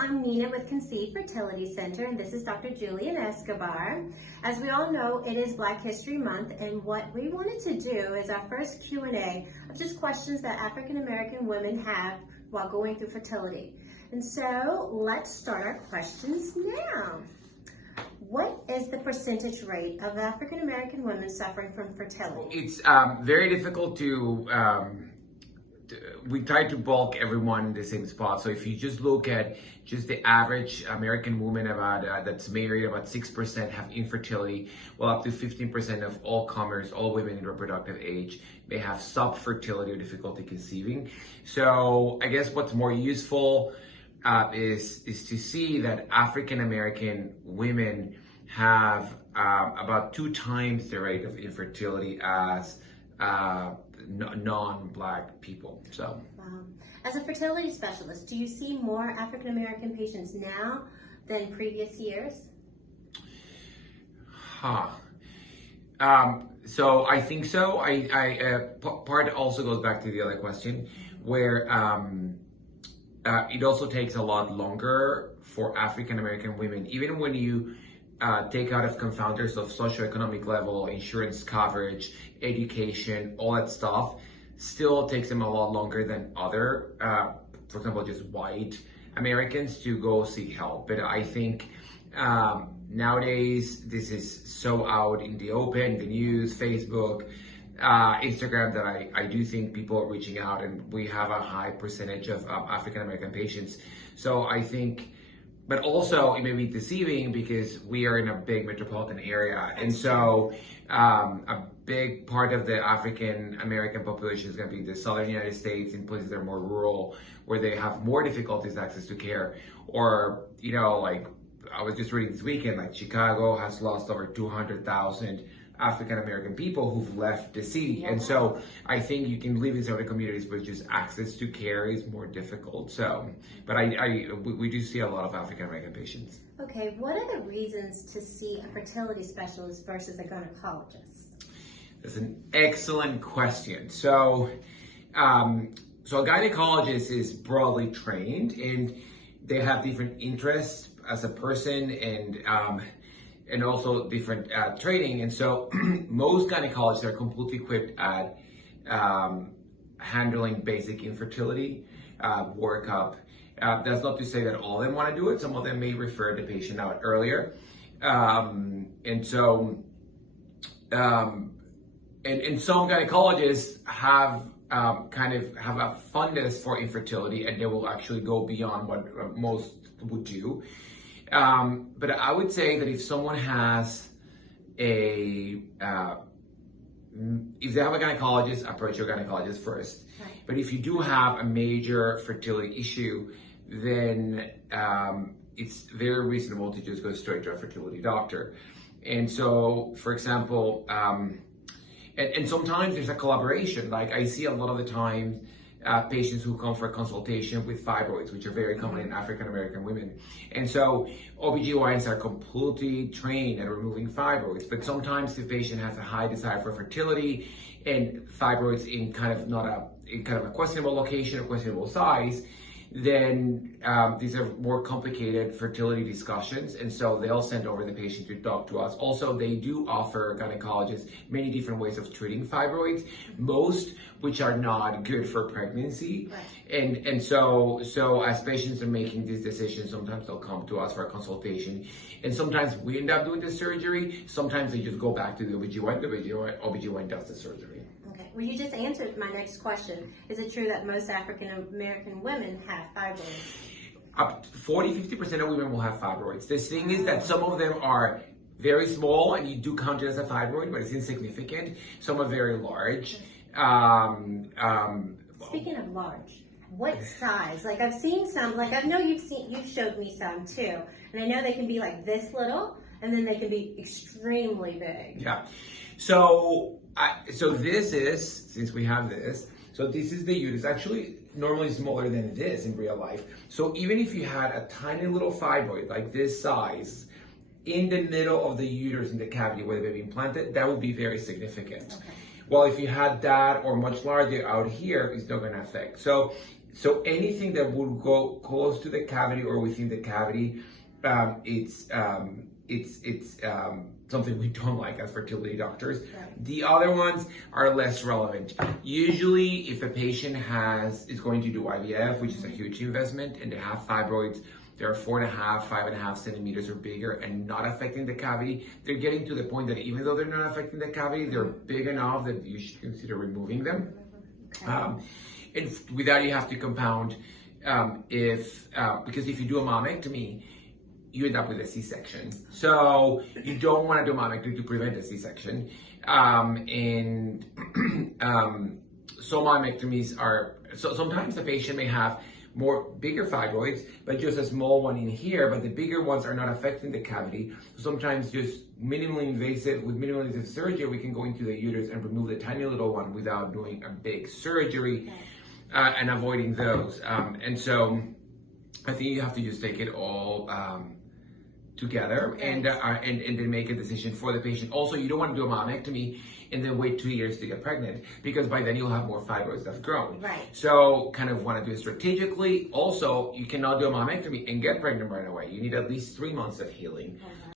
I'm Nina with Conceive Fertility Center, and this is Dr. Julian Escobar. As we all know, it is Black History Month, and what we wanted to do is our first Q&A of just questions that African American women have while going through fertility. And so let's start our questions now. What is the percentage rate of African American women suffering from fertility? It's very difficult to we try to bulk everyone in the same spot. So if you just look at just the average American woman that's married, about 6% have infertility, while up to 15% of all comers, all women in reproductive age, may have subfertility or difficulty conceiving. So I guess what's more useful is to see that African American women have about 2 times the rate of infertility as non-Black people. So, as a fertility specialist, do you see more African American patients now than previous years? So I think so. Part also goes back to the other question, where it also takes a lot longer for African American women, even when you take out of confounders of socioeconomic level, insurance coverage, education, all that stuff, still takes them a lot longer than other, for example, just white Americans to go seek help. But I think nowadays this is so out in the open, the news, Facebook, Instagram, that I do think people are reaching out, and we have a high percentage of African American patients. So I think, but also it may be deceiving because we are in a big metropolitan area. And so a big part of the African American population is going to be the southern United States, in places that are more rural, where they have more difficulties access to care. Or, you know, like I was just reading this weekend, like Chicago has lost over 200,000 African American people who've left the city. Yeah. And so I think you can live in certain communities, but just access to care is more difficult. So, but we do see a lot of African American patients. Okay, what are the reasons to see a fertility specialist versus a gynecologist? That's an excellent question. So, so a gynecologist is broadly trained, and they have different interests as a person, and also different training. And so most gynecologists are completely equipped at handling basic infertility workup. That's not to say that all of them want to do it. Some of them may refer the patient out earlier. And some gynecologists have kind of have a fundus for infertility, and they will actually go beyond what most would do. But I would say that if someone has if they have a gynecologist, approach your gynecologist first. Right. But if you do have a major fertility issue, then it's very reasonable to just go straight to a fertility doctor. And so, for example, and sometimes there's a collaboration. Like I see a lot of the time, patients who come for a consultation with fibroids, which are very common in African American women. And so OBGYNs are completely trained at removing fibroids, but sometimes the patient has a high desire for fertility and fibroids in kind of a questionable location or questionable size. Then these are more complicated fertility discussions, and so they'll send over the patient to talk to us. Also, they do offer gynecologists many different ways of treating fibroids, most which are not good for pregnancy. Right. And so as patients are making these decisions, sometimes they'll come to us for a consultation, and sometimes we end up doing the surgery. Sometimes they just go back to the OBGYN. The OBGYN does the surgery. Okay. Well, you just answered my next question. Is it true that most African American women have fibroids? Up to 40-50% of women will have fibroids. The thing is that some of them are very small, and you do count it as a fibroid, but it's insignificant. Some are very large. Speaking of large, what size? Like I've seen some, like I know you've showed me some too, and I know they can be like this little, and then they can be extremely big. Yeah. So this is, since we have this, so this is the uterus. Actually, normally smaller than it is in real life. So even if you had a tiny little fibroid like this size in the middle of the uterus, in the cavity where the baby implanted, that would be very significant. Okay. Well, if you had that or much larger out here, it's not going to affect. So So anything that would go close to the cavity or within the cavity, it's something we don't like as fertility doctors. Right. The other ones are less relevant. Usually, if a patient is going to do IVF, which is a huge investment, and they have fibroids, they're 4.5, 5.5 centimeters or bigger and not affecting the cavity, they're getting to the point that even though they're not affecting the cavity, they're big enough that you should consider removing them. Okay. And with that, you have to compound because if you do a mammectomy, you end up with a C-section. So you don't want to do a mammectomy to prevent a C-section. So mammectomies sometimes the patient may have bigger fibroids, but just a small one in here, but the bigger ones are not affecting the cavity. Sometimes just with minimally invasive surgery, we can go into the uterus and remove the tiny little one without doing a big surgery and avoiding those. And so I think you have to just take it all together and then make a decision for the patient. Also, you don't want to do a mammectomy and then wait 2 years to get pregnant, because by then you'll have more fibroids that have grown. Right. So kind of want to do it strategically. Also, you cannot do a mammectomy and get pregnant right away. You need at least 3 months of healing.